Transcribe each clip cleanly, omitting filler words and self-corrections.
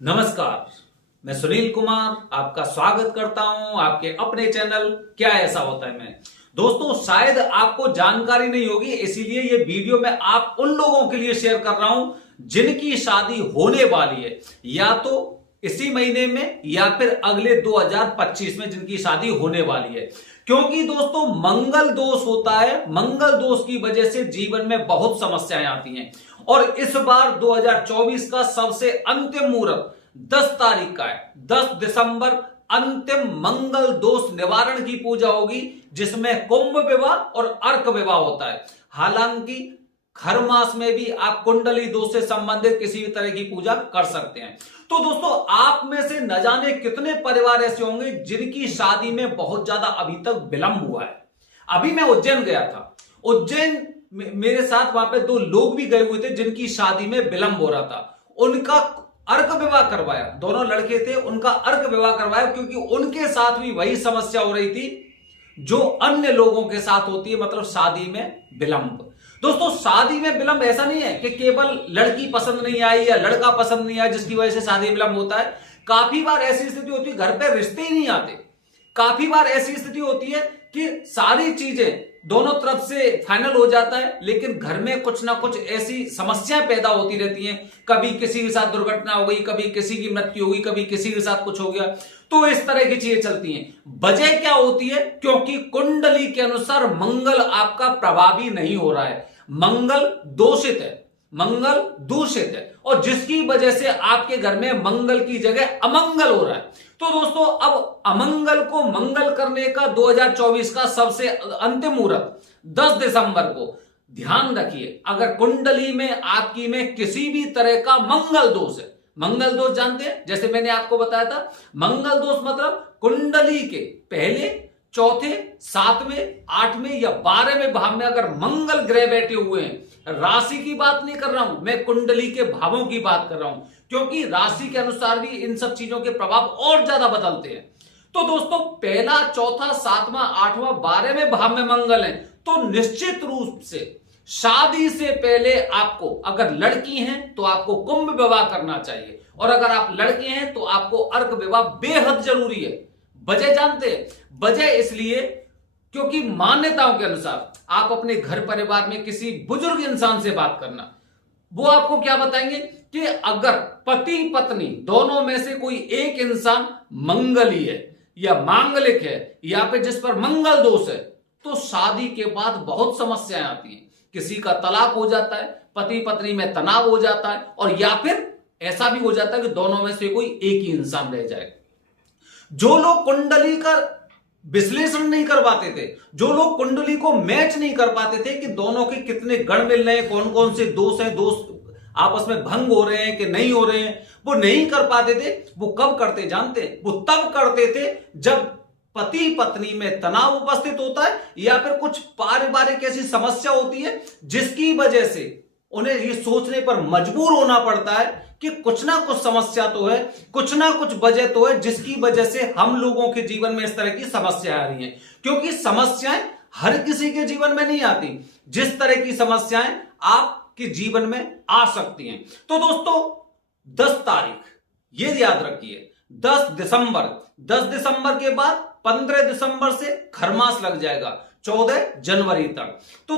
नमस्कार। मैं सुनील कुमार आपका स्वागत करता हूं आपके अपने चैनल क्या ऐसा होता है में। दोस्तों, शायद आपको जानकारी नहीं होगी, इसीलिए ये वीडियो मैं आप उन लोगों के लिए शेयर कर रहा हूं जिनकी शादी होने वाली है, या तो इसी महीने में या फिर अगले 2025 में जिनकी शादी होने वाली है। क्योंकि दोस्तों, मंगल दोष होता है, मंगल दोष की वजह से जीवन में बहुत समस्याएं आती हैं। और इस बार 2024 का सबसे अंतिम मुहूर्त 10 तारीख का है। 10 दिसंबर अंतिम मंगल दोष निवारण की पूजा होगी, जिसमें कुंभ विवाह और अर्क विवाह होता है। हालांकि हर मास में भी आप कुंडली दोष से संबंधित किसी भी तरह की पूजा कर सकते हैं। तो दोस्तों, आप में से न जाने कितने परिवार ऐसे होंगे जिनकी शादी में बहुत ज्यादा अभी तक विलंब हुआ है। अभी मैं उज्जैन गया था। उज्जैन मेरे साथ वहां पे 2 लोग भी गए हुए थे जिनकी शादी में विलंब हो रहा था। उनका अर्क विवाह करवाया, दोनों लड़के थे, उनका अर्क विवाह करवाया, क्योंकि उनके साथ भी वही समस्या हो रही थी जो अन्य लोगों के साथ होती है, मतलब शादी में विलंब। दोस्तों, शादी में विलंब ऐसा नहीं है कि केवल लड़की पसंद नहीं आई या लड़का पसंद नहीं आया जिसकी वजह से शादी विलंब होता है। काफी बार ऐसी स्थिति होती है घर पे रिश्ते ही नहीं आते। काफी बार ऐसी स्थिति होती है कि सारी चीजें दोनों तरफ से फाइनल हो जाता है, लेकिन घर में कुछ ना कुछ ऐसी समस्याएं पैदा होती रहती हैं। कभी किसी के साथ दुर्घटना हो गई, कभी किसी की मृत्यु हो गई, कभी किसी के साथ कुछ हो गया, तो इस तरह की चीजें चलती हैं। वजह क्या होती है? क्योंकि कुंडली के अनुसार मंगल आपका प्रभावी नहीं हो रहा है, मंगल दोषित है, मंगल दूषित है, और जिसकी वजह से आपके घर में मंगल की जगह अमंगल हो रहा है। तो दोस्तों, अब अमंगल को मंगल करने का 2024 का सबसे अंतिम मुहूर्त 10 दिसंबर को ध्यान रखिए। अगर कुंडली में आपकी में किसी भी तरह का मंगल दोष है, मंगल दोष जानते हैं, जैसे मैंने आपको बताया था, मंगल दोष मतलब कुंडली के पहले, चौथे, 7वें, 8वें या 12वें भाव में अगर मंगल ग्रह बैठे हुए हैं। राशि की बात नहीं कर रहा हूं मैं, कुंडली के भावों की बात कर रहा हूं, क्योंकि राशि के अनुसार भी इन सब चीजों के प्रभाव और ज्यादा बदलते हैं। तो दोस्तों, पहला, चौथा, 7वां, 8वां, 12वें भाव में मंगल है, तो निश्चित रूप से शादी से पहले आपको, अगर लड़की हैं तो आपको कुंभ विवाह करना चाहिए, और अगर आप लड़के हैं तो आपको अर्क विवाह बेहद जरूरी है। वजह जानते हैं? वजह इसलिए क्योंकि मान्यताओं के अनुसार आप अपने घर परिवार में किसी बुजुर्ग इंसान से बात करना, वो आपको क्या बताएंगे कि अगर पति पत्नी दोनों में से कोई एक इंसान मंगली है या मांगलिक है या फिर जिस पर मंगल दोष है, तो शादी के बाद बहुत समस्याएं आती हैं। किसी का तलाक हो जाता है, पति पत्नी में तनाव हो जाता है, और या फिर ऐसा भी हो जाता है कि दोनों में से कोई एक ही इंसान रह जाए। जो लोग कुंडली का विश्लेषण नहीं कर पाते थे, जो लोग कुंडली को मैच नहीं कर पाते थे कि दोनों के कितने गण मिल रहे हैं, कौन कौन से दोष हैं, दोष आपस में भंग हो रहे हैं कि नहीं हो रहे हैं, वो नहीं कर पाते थे। वो कब करते जानते? वो तब करते थे जब पति पत्नी में तनाव उपस्थित होता है, या फिर कुछ पारिवारिक ऐसी समस्या होती है जिसकी वजह से उन्हें ये सोचने पर मजबूर होना पड़ता है कि कुछ ना कुछ समस्या तो है, कुछ ना कुछ वजह तो है जिसकी वजह से हम लोगों के जीवन में इस तरह की समस्या आ रही हैं। क्योंकि समस्याएं हर किसी के जीवन में नहीं आती, जिस तरह की समस्याएं आपके जीवन में आ सकती हैं। तो दोस्तों, 10 तारीख ये याद रखिए, 10 दिसंबर, 10 दिसंबर के बाद 15 दिसंबर से खरमास लग जाएगा 14 जनवरी तक। तो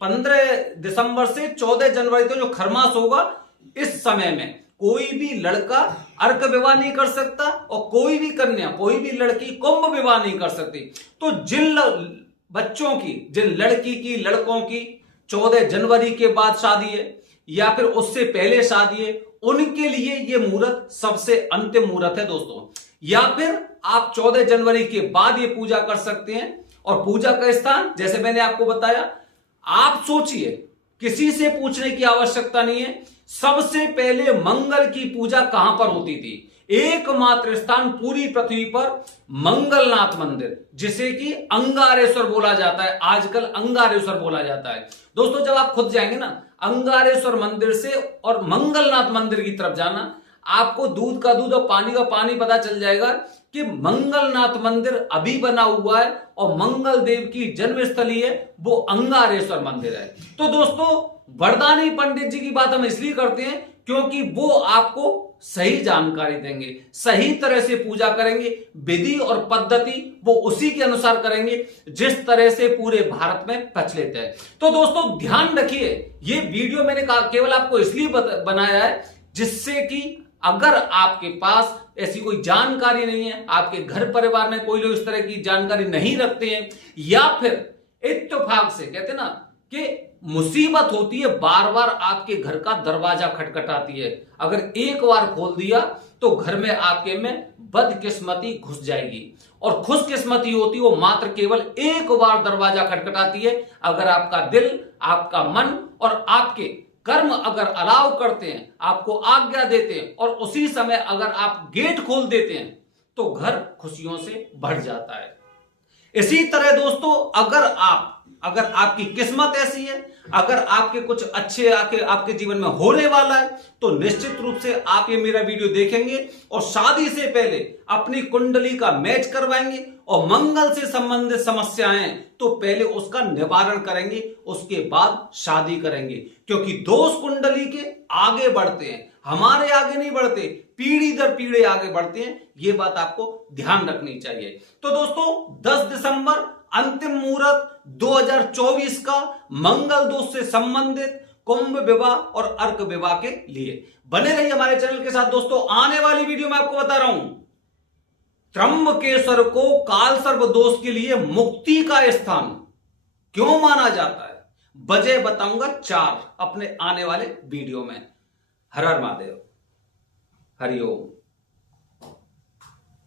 15 दिसंबर से 14 जनवरी तक जो खरमास होगा, इस समय में कोई भी लड़का अर्क विवाह नहीं कर सकता, और कोई भी कन्या, कोई भी लड़की कुंभ विवाह नहीं कर सकती। तो जिन बच्चों की, जिन लड़की की, लड़कों की 14 जनवरी के बाद शादी है या फिर उससे पहले शादी है, उनके लिए यह मुहूर्त सबसे अंतिम मुहूर्त है दोस्तों। या फिर आप 14 जनवरी के बाद ये पूजा कर सकते हैं। और पूजा का स्थान जैसे मैंने आपको बताया, आप सोचिए, किसी से पूछने की आवश्यकता नहीं है। सबसे पहले मंगल की पूजा कहां पर होती थी? एकमात्र स्थान पूरी पृथ्वी पर मंगलनाथ मंदिर, जिसे कि अंगारेश्वर बोला जाता है, आजकल अंगारेश्वर बोला जाता है। दोस्तों, जब आप खुद जाएंगे ना अंगारेश्वर मंदिर से और मंगलनाथ मंदिर की तरफ जाना, आपको दूध का दूध और पानी का पानी पता चल जाएगा कि मंगलनाथ मंदिर अभी बना हुआ है, और मंगल देव की जन्मस्थली है वो अंगारेश्वर मंदिर है। तो दोस्तों, वरदानी पंडित जी की बात हम इसलिए करते हैं क्योंकि वो आपको सही जानकारी देंगे, सही तरह से पूजा करेंगे, विधि और पद्धति वो उसी के अनुसार करेंगे जिस तरह से पूरे भारत में प्रचलित है। तो दोस्तों ध्यान रखिए, ये वीडियो मैंने केवल आपको इसलिए बनाया है जिससे कि अगर आपके पास ऐसी कोई जानकारी नहीं है, आपके घर परिवार में कोई लोग इस तरह की जानकारी नहीं रखते हैं, या फिर इत्तेफाक से कहते हैं ना कि मुसीबत होती है, बार बार आपके घर का दरवाजा खटखटाती है, अगर एक बार खोल दिया तो घर में आपके में बदकिस्मती घुस जाएगी। और खुशकिस्मती होती वो मात्र केवल एक बार दरवाजा खटखटाती है, अगर आपका दिल, आपका मन और आपके कर्म अगर अलाउ करते हैं, आपको आज्ञा देते हैं और उसी समय अगर आप गेट खोल देते हैं तो घर खुशियों से भर जाता है। इसी तरह दोस्तों अगर आपकी किस्मत ऐसी है, अगर आपके कुछ अच्छे आपके जीवन में होने वाला है, तो निश्चित रूप से आप ये मेरा वीडियो देखेंगे और शादी से पहले अपनी कुंडली का मैच करवाएंगे और मंगल से संबंधित समस्याएं तो पहले उसका निवारण करेंगे, उसके बाद शादी करेंगे। क्योंकि दोष कुंडली के आगे बढ़ते हैं, हमारे आगे नहीं बढ़ते, पीढ़ी दर पीढ़ी आगे बढ़ते हैं, ये बात आपको ध्यान रखनी चाहिए। तो दोस्तों 10 दिसंबर अंतिम मुहूर्त 2024 का मंगल दोष से संबंधित कुंभ विवाह और अर्क विवाह के लिए बने रहिए हमारे चैनल के साथ। दोस्तों आने वाली वीडियो में आपको बता रहा हूं त्र्यंबकेश्वर को काल सर्प दोष के लिए मुक्ति का स्थान क्यों माना जाता है, वजह बताऊंगा 4 अपने आने वाले वीडियो में। हर हर महादेव, हरिओम।